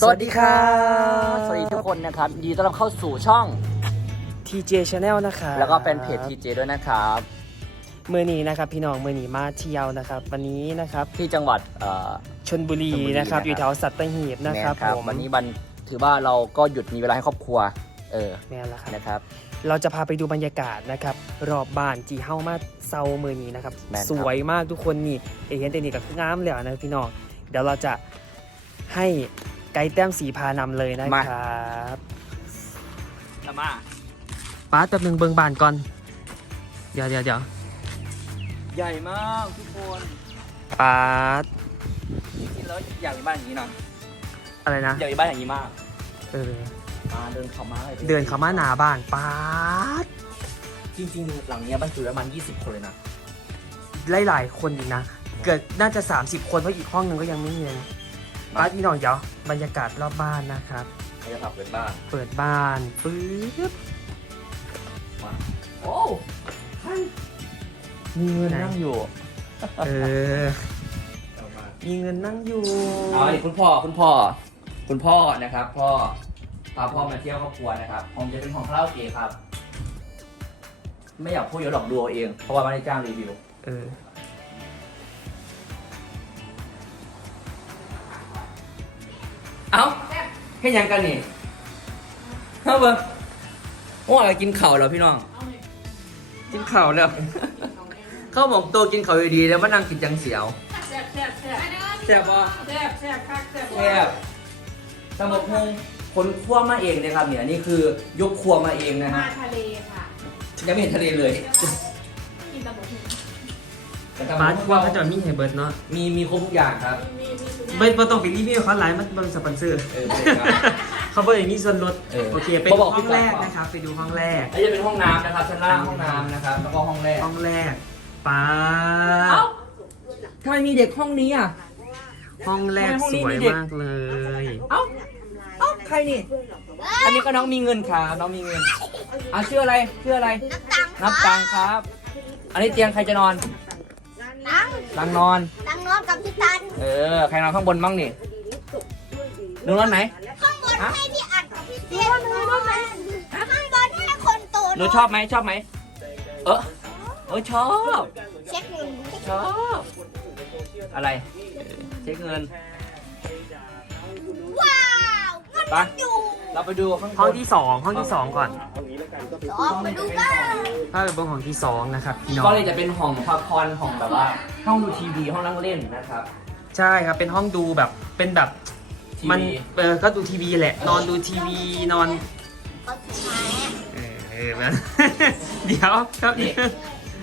สวัสดีครับ สวัสดีทุกคนนะครับยินดีต้อนรับเข้าสู่ช่อง TJ Channel นะคะแล้วก็เป็นเพจ TJ ด้วยนะครับ มือนี้นะครับ พี่น้องมือนี้มาเที่ยวนะครับ วันนี้นะครับที่จังหวัดเอ่อ ชนบุรีชลบุรีนะครับ นะครับ อยู่แถวสัตหีบนะครับแมผมวันนี้วันถือว่าเราก็หยุดมีเวลาให้ครอบครัว เออแม่นแล้วครับ นะครับ เราจะพาไปดูบรรยากาศนะครับ รอบบ้านจีเฮ้ามาเซามือนี้นะครับ แม่นครับ สวยมากทุกคนนี่เอเห็นแต่นี่กับงามเลยนะพี่น้องเดี๋ยวเราจะให้ไกด์แต้มสีพานำเลยนะครับจะมาป้าแป๊บหนึงเบิงบานก่อน เดี๋ยวเดี๋ยวเดี๋ยวใหญ่มากทุกคนป้าดจริงๆแล้วอยากมีบ้านอย่างนี้นะอะไรนะ อยากมีบ้านอย่างนี้มาก เออ มาเดินเข้ามาลยเดินเข้ามาหนาบ้านป้าดจริงๆหลังเนี้ยบ้านอยู่ประมาณ20 คนเลยนะ หลายๆคนอีกนะ เกิดน่าจะ 30 คนเพราะอีกห้องหนึงก็ยังไม่มีเลย ป้าพี่น้องเดี๋ยวบรรยากาศรอบบ้านนะครับเขาจะขับเดินบ้านเปิดบ้านปึ๊บโอ้มีเงินนั่งอยู่เออมีเงินนั่งอยู่เอาดิคุณพ่อคุณพ่อ คุณพ่อนะครับ พ่อพาพ่อมาเที่ยวครอบครัวนะครับผมจะเป็นของคาราโอเกะครับ ไม่อยากพูดเยอะหรอกดูเอาเอง เพราะว่าไม่ได้จ้างรีวิว เออ เอ้าแค่ยังกันนี่เข้าเบอร์โอ้ยกินเข่าวแล้วพี่น้อง กินเข่าวแล้ว เข้าหมองโตกินเข่าวดีๆแล้วมานั่งกินจังเสียวแซ่บแซ่บแซ่บแซ่บปะแซ่บแซ่บคักแซ่บแซ่บสมบพงคนคั่วมาเองนะครับเนี่ยนี่คือยกครัวมาเองนะมาฮะทะเลค่ะยังไม่เห็นทะเลเลยกินตะบกหุ่นแต่ป้าตำคิบัดกว่าหุ่งเขาจะมีให้เบิร์ดเนาะมีมีครบทุกอย่างครับ มีมีสุนัข ไม่ไม่ต้องไปรีวิวเขาไลน์มันเป็นสปอนเซอร์ เออใช่ครับ เขาบอกอย่างนี้ส่วนลดเออโอเคไปเขาดูบอกห้องแรกพี่ก่อนนะครับไปดูห้องแรกอันนี้จะเป็นห้องน้ำนะครับชั้นล่างห้องน้ำนะครับแล้วก็ห้องแรกห้องแรกป้าเอ้าทำไมมีเด็กห้องนี้อะ ห้องแรกทำไมห้องสนี้วยมีเด็กมากเลย เอ้าเอ้าใครนี่ อันนี้ก็น้องมีเงินครับน้องมีเงินอะชื่ออะไรชื่ออะไร นับตังค์ครับ อันนี้เตียงใครจะนอน นั่งตังนอน นั่งนอนกับพี่ตัน เออ ใครนอนข้างบนบ้างนี่หนูนอนไหน ข้างบนให้พี่อัดกับพี่เตี้ยนอนข้างบนให้คนโตหนูชอบไหมชอบไหม เออเออชอบ เช็คเงินชอบ อะไร เช็คเงิน ว้าวเงินไปอยู่ เราไปดูข้างบนห้องที่สองห้องที่สองก่อนออกมาดูบ้านถ้าเป็นห้องที่สองนะครับพี่น้อก็งเลยจะเป็นห้องพักผ่อนห้องแบบว่า ห้องดูทีวีห้องนั่งเล่นนะครับ ใช่ครับเป็นห้องดูแบบเป็นแบบทีมันวีเออก็ดูทีวีแหละ นอนดูทีวีนอน เขาถือไม้อะเออเออมัน เดี๋ยวครับนี่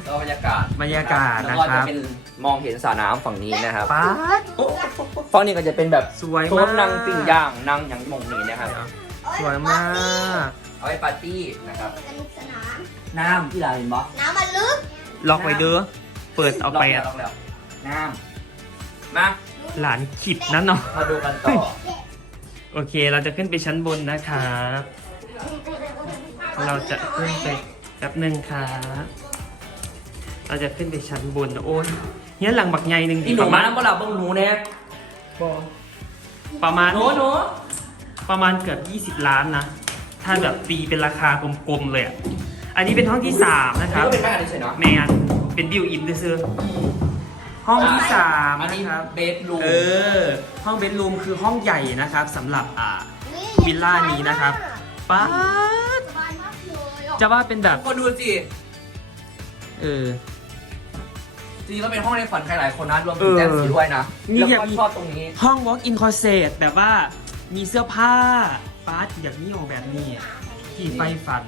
ก็บรรยากาศบรรยากาศแล้วนะก็ครัจะบเป็นมองเห็นสระน้ำฝั่งนี้นะครับป้าดฝั่งนี้ก็จะเป็นแบบสวยโซมานกนั่งปิ้งย่างนั่งอย่างมองนี้นะครับ สวยมาก เอาไว้ปาร์ตี้นะครับ สนุกสนาน น้ำที่ลาเห็นบอน้ำมันลึกล็อกไว้เด้อ เปิดเอาไปล็อะกแล้วล็อกแล้วน้ำมาหลานขิดนั่นเนาะ มาดูกันต่อ โอเค เราจะขึ้นไปชั้นบนนะครับ เราจะขึ้นไปแป๊บหนึ่งครับ เราจะขึ้นไปชั้นบนโอ้ยเฮียหลังบักใหญ่หนึ่งนี่หนูประมามาณน้ำปลาเบิ้งหนูเนี่ยประมาณหนูหนู ประมาณเกือบ 20 ล้านนะ ถ้าแบบตีเป็นราคากลมๆเลยอะอันนี้เป็นห้องที่ 3 นะคนี่รับก็เป็นแม่กันเฉยๆเนาะแมนเป็นบิวอินด้วยซื้อห้องที่3อันนะนี้ครับ เบดรูม เออ ห้องเบดรูมคือห้องใหญ่นะครับสำหรับอ่านี่วิลล่านี้นะครับ ป้าดสบายมากเลยจะว่าเป็นแบบ คนดูสิเออ จริงๆก็เป็นห้องในฝันใครหลายคนนะรวมเอถึงอแดนสีด้วยนะนี่แล้วอยากก็มี ชอบตรงนี้ ห้อง walk in closet แบบว่า มีเสื้อผ้าป้าดอยากมีออกแบบนี้ที่ไฟฝัน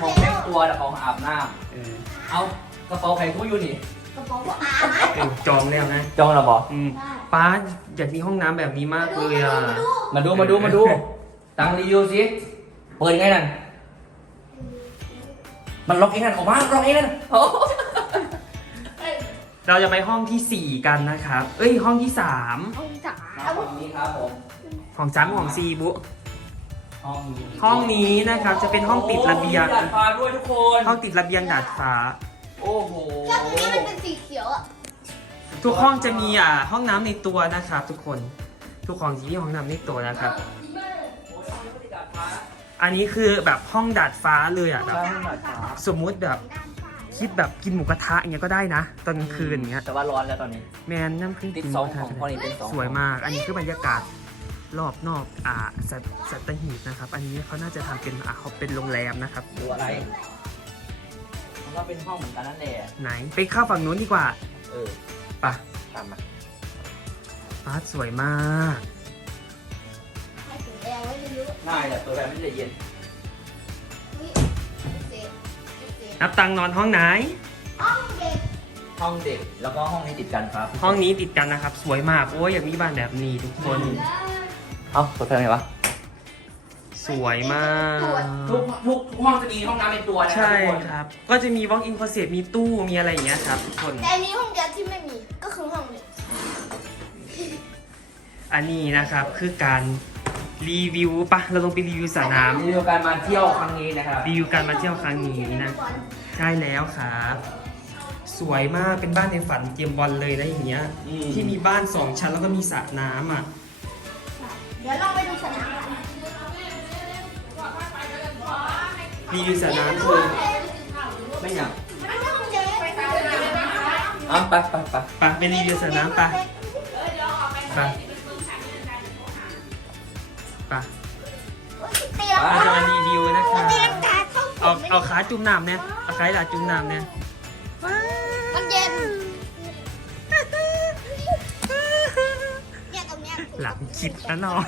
ห้องแต่งตัวและของอาบน้เออำเอากระเป๋าใครคู่อยู่นี่กระเป๋าว่าอาบไหมเออจองแล้วนะจองแล้วบออืมป้าดอยากมีห้องน้ำแบบนี้มากเลยอะมาดูมาดูมาดู ตังรีวิวสิเปิดยังไงนั่นมันล็อกเองนั่นออกมาล็อกเองนั่นโอ้เราจะไปห้องที่4กันนะครับเอ้ยห้องที่3ห้องจ๋ามาฝั่งนี้ครับผม ของจ้ำของซีบุ ห้องนี้ห้องนี้นะครับจะเป็นห้องติดระเบียง โอ้มีดาดฟ้าด้วยทุกคนห้องติดระเบียงดาดฟ้า โอ้โหแล้วตรงนี้มันเป็นสีเขียวอะทุกห้องจะมีอ่าห้องน้ำในตัวนะครับ ทุกคน ทุกทุกของที่มีห้องน้ำในตัวนะครับอันนี้คือแบบห้องดาดฟ้าเลยอะแบบใช่ห้องดาดฟ้าสมมุติแบบคิดแบบกินหมูกระทะอย่างเงี้ยก็ได้นะ ตอนกลางคืนอย่างเงี้ยแต่ว่าร้อนแล้วตอนนี้ แมนน้ำขึ้นติดกินหสมูองกระทะของพอดีเป็นสองสวยมาก อันนี้คือบรรยากาศ รอบนอกอ่าสัตสัตหีบนะครับ อันนี้เขาน่าจะทำเป็นอ่าเขาเป็นโรงแรมนะครับ ดูอะไร มันก็เป็นห้องเหมือนกันนั่นแหละไหนไปเข้าฝั่งนู้นดีกว่าเออไปะตามมาฟ้าสวยมากให้ถึงแอร์ไว้ไม่รู้ง่ายแหละเปิดแบบไม่ได้เย็นอุ๊ยเจ็บเจ็บนับตังค์นอนห้องไหนห้องเด็กห้องเด็กแล้วก็ห้องนี้ติดกันครับ ห้องนี้ติดกันนะครับ สวยมาก โอ้ยอยากมีบ้านแบบนี้ทุกคน เอ้าเปิดเพลงไงวะ สวยมาก ทุกทุกทุกห้องจะมีห้องน้ำเป็นตัวนะใช่ทุกคนครับ ก็จะมี walk in closet มีตู้ มีอะไรอย่างเงี้ยครับทุกคน แต่มีห้องเดียวที่ไม่มีก็คือห้องเด็กอันนี้นะครับคือการรีวิวปะเราลงไปรีวิวสระน้ำนี่คือการมาเที่ยวครั้งนี้นะครับรีวิวการมาเที่ยวครั้งนี้นะ ใช่แล้วครับ สวยมากเป็นบ้านในฝันเกมบอลเลยนะอย่างเงี้ยอืมที่มีบ้านสองชั้นแล้วก็มีสระน้ำอะ เดี๋ยวลองไปดูสนามกันรีวิวสระน้ำคือไม่อยากไม่ใช่ห้องเด็กอะไปไปไปปะไปรีวิวสระน้ำปะปะปะเตียงเราจะมารีวิวนะครับเตียงกาเข้าเอาเอาขาจุ่มน้ำเนี่ยเอาขาหลาจุ่มน้ำเนี่ย ตรงเนี้ยหลังคิดนะเนาะ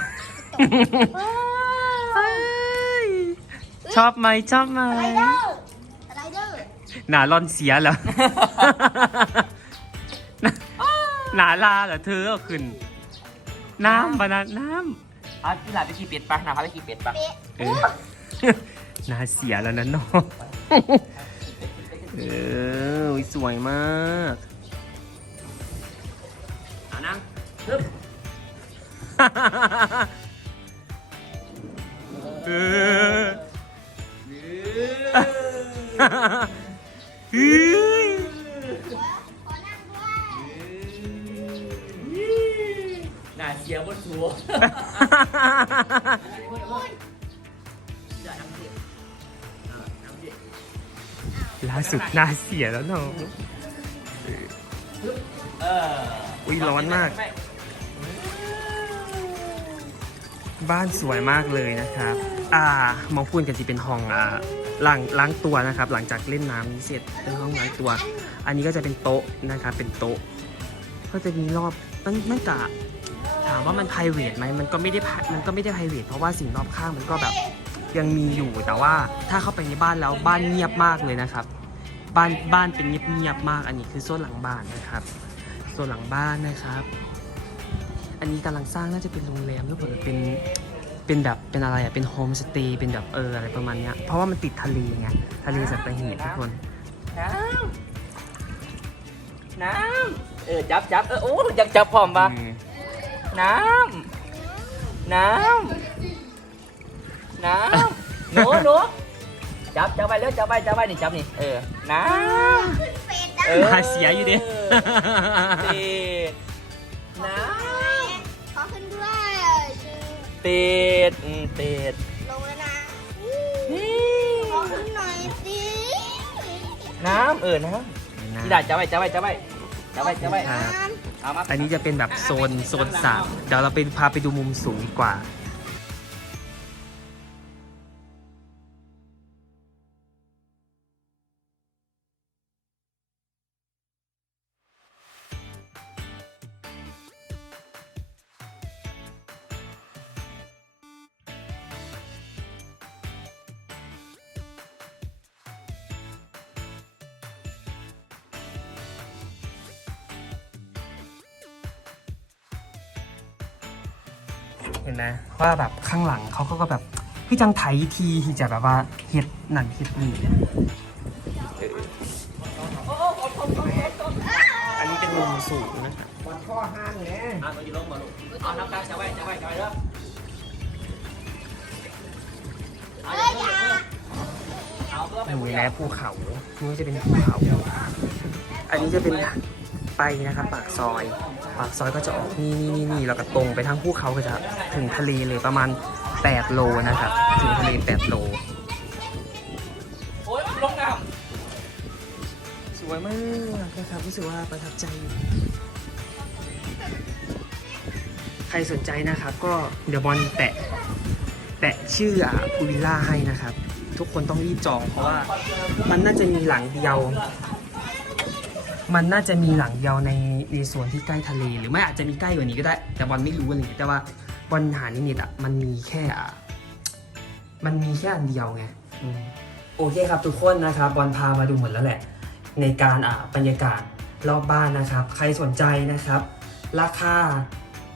ชอบไหมชอบไหมไรเดอร์ไรเดอร์หนาลอนเสียเหรอ หนาลาเหรอเธอเอาขึ้น น้ำบานาน้อะพี่หลานไปขี่เป็ดปะนะพาไปขี่เป็ดปะเป๊ะำเออหนาเสียแล้วนะน้องเอออุ๊ยสวยมากอะนั่งปึ๊บ เออเฮ้ยขอนั่งด้วยน่าเสียบนสัวน้ำเสียอะน้ำเสียล่าสุดหน่าเสียแล้วเน้องเออ อุ๊ยร้อนมาก บ้านสวยมากเลยนะครับ อ่ามองพูนกันจะเป็นห้องอ่าล้างล้างตัวนะครับ หลังจากเล่นน้ำนี้เสร็จเป็นห้องล้างตัว อันนี้ก็จะเป็นโต๊ะนะครับ เป็นโต๊ะ ก็จะมีรอบมันมันกะถามว่ามัน p r i v a t ไหมมันก็ไม่ได้ pri- มันก็ไม่ได้ p r i v a t เพราะว่าสิ่งรอบข้างมันก็แบบยังมีอยู่ แต่ว่าถ้าเข้าไปในบ้านแล้วบ้านเงียบมากเลยนะครับ บ้านบ้านเป็นเงียบๆมาก อันนี้คือโซนหลังบ้านนะครับโซนหลังบ้านนะครับ อันนี้กำลังสร้างน่าจะเป็นโรงแรมหรือเปล่าเป็นเป็นแบบเป็นอะไรอะเป็นโฮมสเตย์เป็นแบบเอออะไรประมาณเนี้ยเพราะว่ามันติดทะเลไงทะเลสัตหีบทุกคน น้ำ น้ำ เออ จับจับเออ โอ้อยากจับพร้อมปะอืมน้ำ น้ำ น้ำหนูหนูจับจับไปเร็วจับไปจับไปนี่จับนี่ เออ น้ำ ขึ้นเฟซได้ เออ หาเสียอยู่ดิติดน้ขอขึ้นด้วยำ ติดอืมติดลงแล้วนะนี่ขอขึ้นหน่อยสิน้ำเออน้ำพี่ดาจับไปจับไปจับไปจับไปจับไปครับเอามา อันนี้จะเป็นแบบโซนโซนสระเดี๋ยวเราไปพาไปดูมุมสูงดีกว่า เห็นไหมว่าแบบข้างหลังเขาก็แบบคือจังไถทีที่จะแบบว่าเฮ็ดนั่นเฮ็ดนี่อันนี้เป็นมุมสูงนะครับเอามาอยู่ลงมาลูกเอาน้ำตาลจับไว้จับไว้จับไว้เด้อเอาเอ้ยอย่าเอาเพื่อไปดูแลภูเขา นี่จะเป็นภูเขา อันนี้จะเป็นไปนะครับปากซอย ปากซอยก็จะออกนี่นี่นี่นี่แล้วก็ตรงไปทางภูเขาก็จะถึงทะเลเลยประมาณ 8 โลนะครับ ถึงทะเล 8 โล โอ้ยลงน้สวยมากนะครับรู้สึกว่าประทับใจใครสนใจนะครับ ก็เดี๋ยวบอลแตะแตะชื่อพูวิลล่าให้นะครับ ทุกคนต้องรีบจองเพราะว่ามันน่าจะมีหลังเดียว มันน่าจะมีหลังเดียวในในส่วนที่ใกล้ทะเล หรือไม่อาจจะมีใกล้กว่านี้ก็ได้ แต่บอลไม่รู้อะไรอย่างงี้แต่ว่าบอลหานิดๆอะมันมีแค่อะมันมีแค่อันเดียวไงอืมโอเคครับทุกคนนะครับบอลพามาดูหมดแล้วแหละ ในการอ่าบรรยากาศรอบบ้านนะครับ ใครสนใจนะครับ ราคา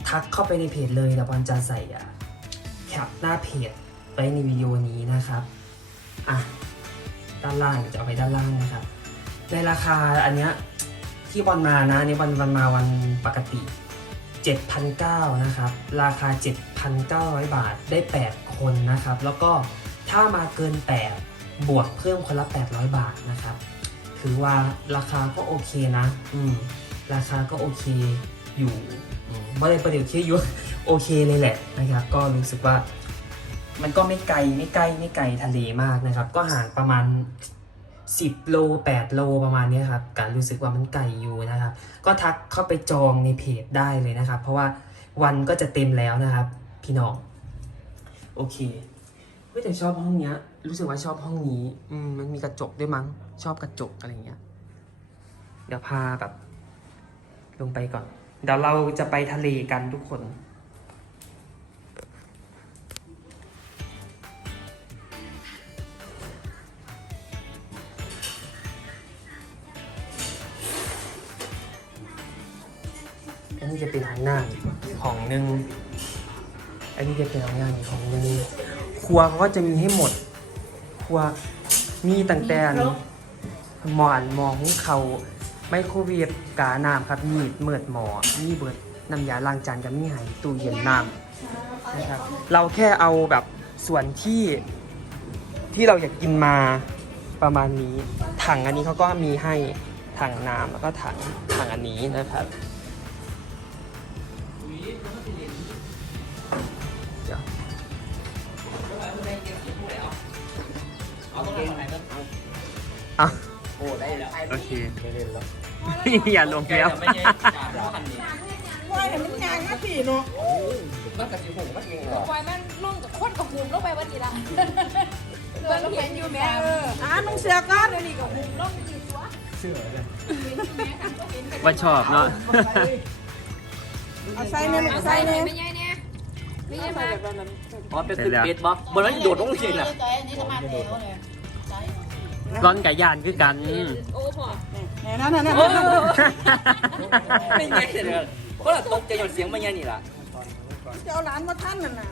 ทักเข้าไปในเพจเลยเดี๋ยวบอลจะใส่อะแคปหน้าเพจไว้ในวิดีโอนี้นะครับอะด้านล่างจะเอาไปด้านล่างนะครับในราคาอันเนี้ย ที่บอลมานะนี่บอลบอลมาวันปกติ 7,900นะครับราคา 7,900 บาทได้ 8 คนนะครับ แล้วก็ถ้ามาเกิน 8 บวกเพิ่มคนละ 800 บาทนะครับ ถือว่าราคาก็โอเคนะ อืมราคาก็โอเคอยู่มไม่ได้ประเดี๋ยวคิดอยู่โอเคเลยแหละนะครับ ก็รู้สึกว่า มันก็ไม่ไกลไม่ใกล้ไม่ไกลทะเลมากนะครับ ก็ห่างประมาณ 10 โล 8 โลประมาณนี้ครับการรู้สึกว่ามันไกลอยู่นะครับ ก็ทักเข้าไปจองในเพจได้เลยนะครับ เพราะว่าวันก็จะเต็มแล้วนะครับ พี่น้อง โอเคเฮ้ยแต่ชอบห้องเนี้ย รู้สึกว่าชอบห้องนี้อืมมันมีกระจกด้วยมั้ง ชอบกระจกอะไรเงี้ย เดี๋ยวพาแบบ ลงไปก่อน เดี๋ยวเราจะไปทะเลกันทุกคน นี้จะเป็นห้องน้ำของหนึ่งอันนี้จะเป็นห้องน้ำของหนึ่งครัวเขาก็จะมีให้หมด ครัวมีตั้งแต่หมอนหมอหุงเขาไมโครเวฟกาน้ำครับมีดเมิดหมอมีเบิดน้ำยาล้างจานกับมีไหตู้เย็นน้ำนะครับเราแค่เอาแบบส่วนที่ที่เราอยากกินมาประมาณนี้ ถังอันนี้เขาก็มีให้ถังน้ำแล้วก็ถังถังอันนี้นะครับ โอเค ไม่เล่นแล้วอย่าลงแล้วไม่ใช่จานพันนี่ว่าเห็นมันงานนะพี่เนาะมันกระจิ๋วหงมันเองเหรอปล่อยมันล่งกับคนกับหุ่มลงไปวันนี้ละเดินเห็นอยู่แม่เอออ่ามึงเสียก้อนเดี๋ยวนี้กับหุ่มลงกี่ตัวว่าชอบเนาะเอาใส่เนี่ยเอาเอาใส่ใส่เนี่เนี่ยยไม่ใช่เนี่ยไม่ใช่มาอ๋อเป็นตึกเบสบอสบนนั้นโดดลงเชียงน่ะ ร้อนกับยานคือกัน โอ้พอเนี่ยนั่นนั่นนั่นไม่ไงเลยเพราะเราตกใจหยดเสียงไม่ไงนี่ล่ะจะเอาหลานมาท่านน่ะนะ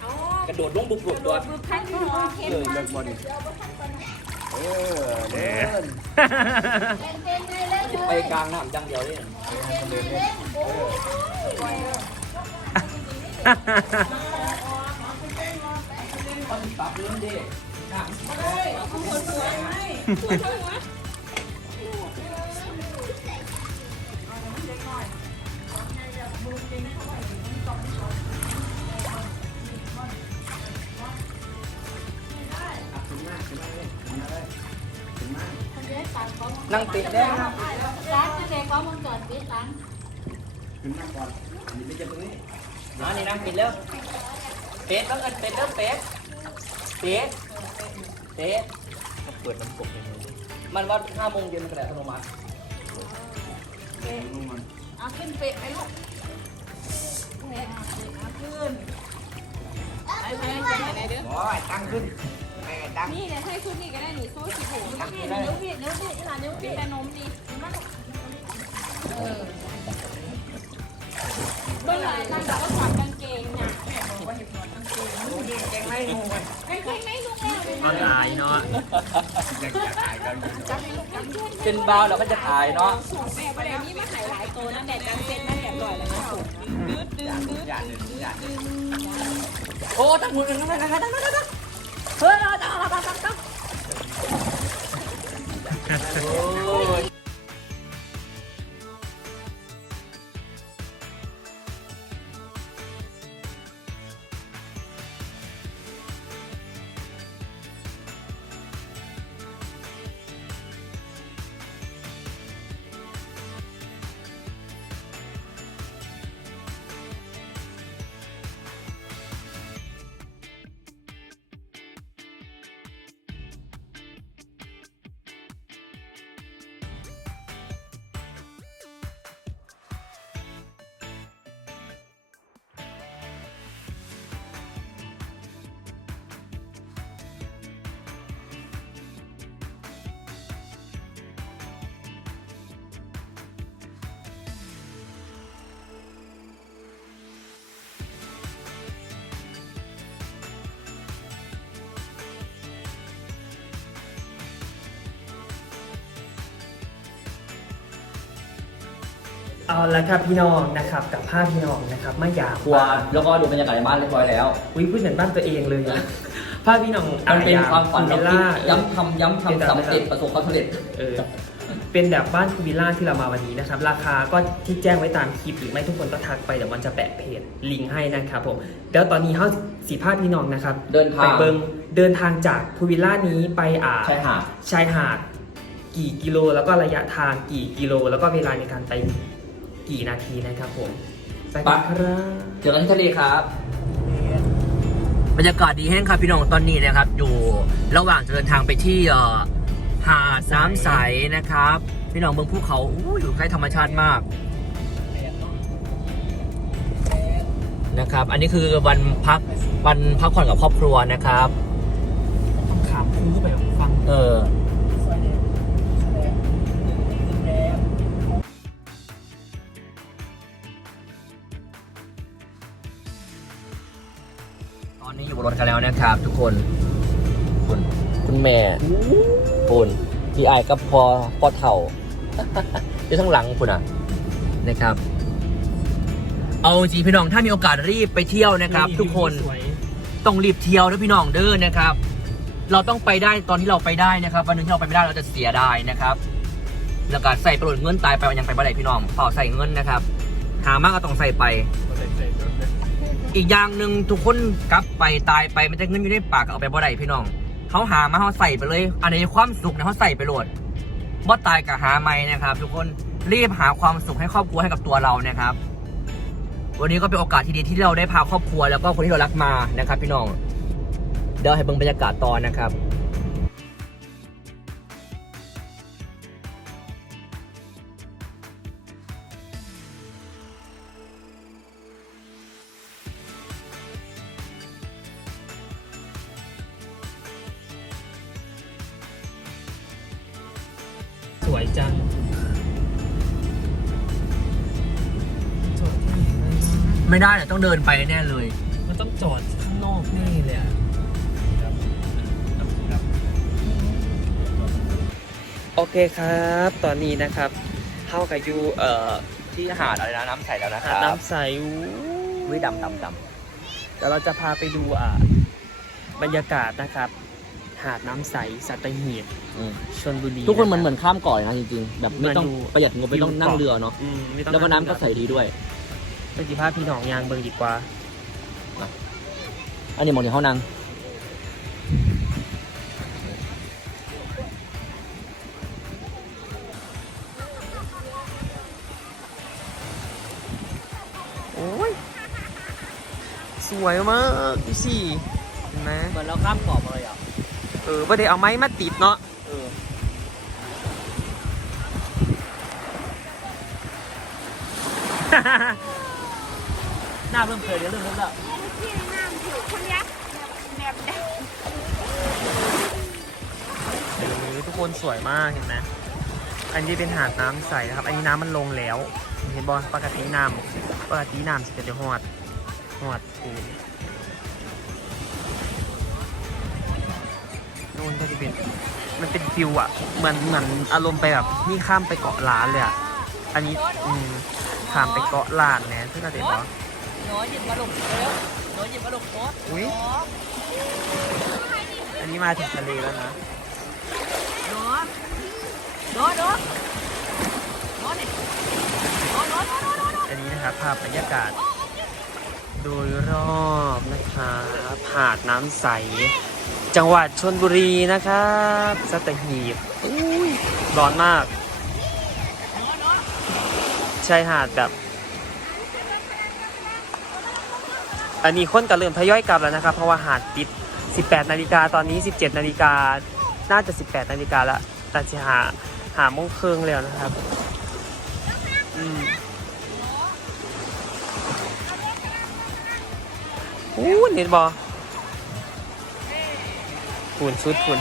เอากระโดดลงบุบบุบตัวบุกขั้นที่หัวเข็มเออเลิกบอลเออเดินเต้นเลยเล่นเลยไปกลางน้ำจังเดียวเลยปรับเรื่องดิ นั่งติดได้นะร้านเด็กเขามึงจอดปิดร้านมานี่นั่งติดแล้วเป็ดต้องเอินเป็ดเริ่มเป็ดเป็ด เป็ดเปิดน้ำกบมันว่าห้าโมงเย็นมันกระแดดอัตโนมัติเอาขึ้นเปะไปลูกไปไปไปไหนเด้อโอ้ยตั้งขึ้นไปตั้งนี่เนี่ยให้ชุดนี้ก็ได้นี่โซ่สีผมนี่นิ้วพี่นิ้วพี่ค่ะนิ้วพี่แต่นมดีเออเมื่อไหร่นั่งก็ถอดกางเกงนะ กางเกงไม่ลุงแล้วร้อนอายเนาะเป็นบาวเราก็จะถ่ายเนาะแม่ประเดี๋ยวนี้มาถ่ายหลายตัวนั่นแหละการเซ็ตนั่นเรียบร้อยแล้วนะสุดโอ้ตั้งมือตั้งตั้งตั้งตั้งตั้งตั้งเฮ้ยตั้งตั้งตั้งตั้งโอ้ย เอาละครับพี่น้องนะครับกับภาพพี่น้องนะครับมาอยากครัวแล้วก็ดูบรรยากาศในบ้านเรียบร้อยแล้วอุ้ยพูดเหมือนบ้านตัวเองเลยอะภาพพี่น้องมันเป็นอ่ความฝันภูเราวิลคิดล่าย้ำทำย้ำทำสำเร็จประสบความสำเร็จเออเป็นแบบบ้านภูวิลล่าที่เรามาวันนี้นะครับ ราคาก็ที่แจ้งไว้ตามคลิปหรือไม่ทุกคนก็ทักไปเดี๋ยวมันจะแปะเพจลิงก์ให้นะครับผมเดี๋ยวตอนนี้เขาสีภาพพี่น้องนะครับ เดินทางไปเบิงเดินทางจากภูวิลล่านี้ไปอ่าชายหาดชายหาด กี่กิโล แล้วก็ระยะทางกี่กิโล แล้วก็เวลาในการไป กี่นาทีนะครับผมไปกันครับเจอกันที่ทะเลครับบรรยากาศดีแห้งครับพี่น้องตอนนี้นะครับ อยู่ระหว่างจะเดินทางไปที่เอ่อหาดน้ำใสนะครับ พี่น้องเมืองภูเขาอู้อยู่ใกล้ธรรมชาติมากนะครับ อันนี้คือวันพักวันพักผ่อนกับครอบครัวนะครับต้องขามคูไปฟัง เออ อนนี้อยู่บนรถกันแล้วนะครับ ทุกคน คุณคุณแม่คุณพี่ไอายกับพอพอเถ่าอยู่ข้างหลังคุณอะนะครับ เอาจริงพี่น้องถ้ามีโอกาสรีบไปเที่ยวนะครับ ทุกคนสวยต้องรีบเที่ยวนะพี่น้องเด้อนะครับ เราต้องไปได้ตอนที่เราไปได้นะครับ วันหนึงที่เราไปไม่ได้เราจะเสียดายนะครับ แล้วก็ใส่ประโยชน์เงินตายไปวันยังไปบ่ได้พี่น้องเปล่าใส่เงินนะครับ หามากก็ต้องใส่ไป อีกอย่างหนึ่งทุกคนกลับไปตายไปมันจะเงินอยู่ในปากเอาไปบ่ได้พี่น้องเขาหามาเขาใส่ไปเลย อันนี้ความสุขนะเขาใส่ไปโหลดบ่ตายกับหาไม่นะครับ ทุกคนรีบหาความสุขให้ครอบครัวให้กับตัวเรานะครับ วันนี้ก็เป็นโอกาสที่ดีที่เราได้พาครอบครัวแล้วก็คนที่เรารักมานะครับ พี่น้องเดี๋ยวให้เบิ่งบรรยากาศตอนนะครับ ไม่ได้เนี่ยต้องเดินไปแน่เลย มันต้องจอดข้างนอกแน่เลยอะโอเคครับ ตอนนี้นะครับเข้ากับยูเอ่อที่หาดอะไรนะน้ำใสแล้วนะคหารัดบน้ำใสอู้วิดำดำดเดี๋ยวเราจะพาไปดูอ่าบรรยากาศนะครับ หาดน้ำใสสัตหีบำอืมชลบุรีทุกคนเหมือนะเหรับมือนข้ามเก่อนนะจริงๆ แบบไม่ต้องเหมือนอยู่ประหยัดงบไม่ต้องนั่งเรือเนาะอืมไม่ต้องแล้วก็น้ำก็ใสดีด้วย เป็นสีผ้าพี่น้องยางเบิงดีกว่า อันนี้มองถึงห้องนั่งโอ้ย สวยมากดูสิเห็นไหมเหมือนเราข้ามเกาะมาเลยอะเออประเดี๋ยวเอาไม้มาติดเนาะ เออห น้าเริ่มเคยเดี๋ยวเริ่มเริ่มแล้วที่น้ำถือคนยักษ์แบบแบบเออทุกคนสวยมากเห็นไหมอันนี้เป็นหาดน้ำใสนะครับ อันนี้น้ำมันลงแล้ว เห็นบอลปกติน้ำปกติน้ำจะจะหอดหอดปูนนู่นก็จะเป็นมันเป็นฟิวอะเหมือนเหมือนอารมณ์ไปแบบนี่ข้ามไปเกาะล้านเลยอะอันนี้อืมข้ามไปเกาะล้านนะซึ่งเราเด็ดเนาะ น้อยหยิบมาลงเร็วน้อยหยิบมาลงโคตรอุ้ยอันนี้มาถึงทะเลแล้วนะ น้อยน้อยน้อยน้อยนี่น้อยน้อยน้อยน้อยอันนี้นะครับภาพบรรยากาศ โดยรอบนะครับหาดน้ำใส จังหวัดชนบุรีนะครับสัตหีบอุ้ยร้อนมากชายหาดแบบ อันนี้คนก็เริ่มทยอยกลับแล้วนะครับ เพราะว่าหาดปิด 18 นาฬิกาตอนนี้ 17 นาฬิกาน่าจะ 18 นาฬิกาแล้วแต่จะหาหาโมงครึ่งแล้วนะครับอืมอู้เน็ตบอลฝุ่นชุดฝุ่น